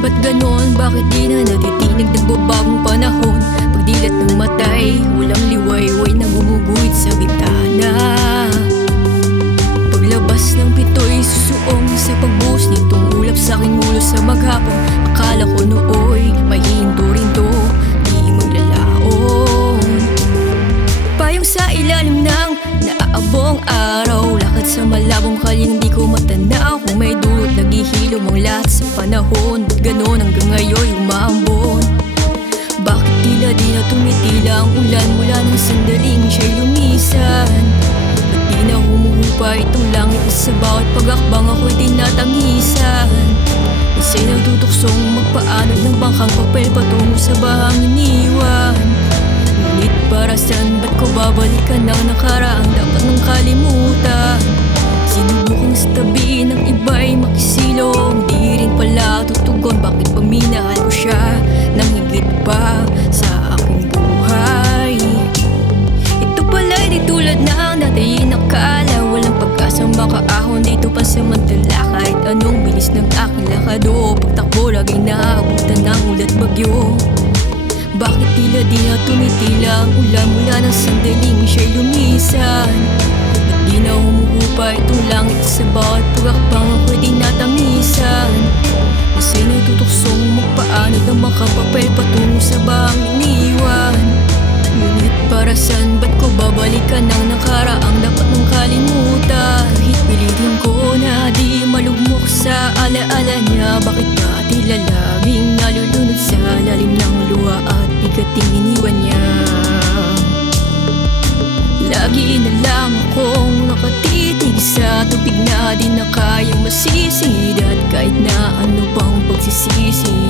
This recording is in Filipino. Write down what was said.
ba't ganon? Bakit di na natitinig nagbabagong panahon? Pagdilat ng matay, walang liwayway na gumuguhit sa bintana Paglabas ng pito'y susuong sa pagbuhos nitong ulap sa aking ulo sa maghapon Akala ko nooy mahihinto rin to, di maglalaon Payong sa ilalim ng naaabong araw Lakad sa malabong kalyeng di ko matanaw Kung may dulot lahat sa panahon. Ba't ganon hanggang ngayon umaambon? Bakit tila di na tumitila ang ulan Mula ng sandaling siya'y lumisan? Ba't di na humuhupa itong langit na sa bawat pagakbang ako'y tinatangisan? Isa'y nagtutuksong magpaanod ng bangkang papel patungo sa bahang iniwan Ngunit para saan? Ba't ko babalikan ang nakaraang dapat nang bakit minahal ko siya Nang higit pa sa aking buhay Ito pala'y di tulad ng dati nakala Walang pag-asang makaahon dito pa samantala Kahit anong bilis ng aking lakad o pagtakbo Laging naabutan ng ulat bagyo bakit tila di na tumitila ang ulan mula ng sandaling siya'y lumisan? Ba't di na humuhupa itong langit sa bawat tinatamisan? Nasa'y natutuksong magpaanod ng makapapel patungo sa bahang iniwan Ngunit para saan ba't ko babalikan ang nakaraang dapat nang kalimutan? Kahit pilitin ko na di malugmok sa alaala niya Bakit ba tila laging nalulunod sa lalim ng luha at bigating iniwan niya? Lagi na lang akong nakatitig sa tubig na di na kayang masisid At kahit na ano to see you soon.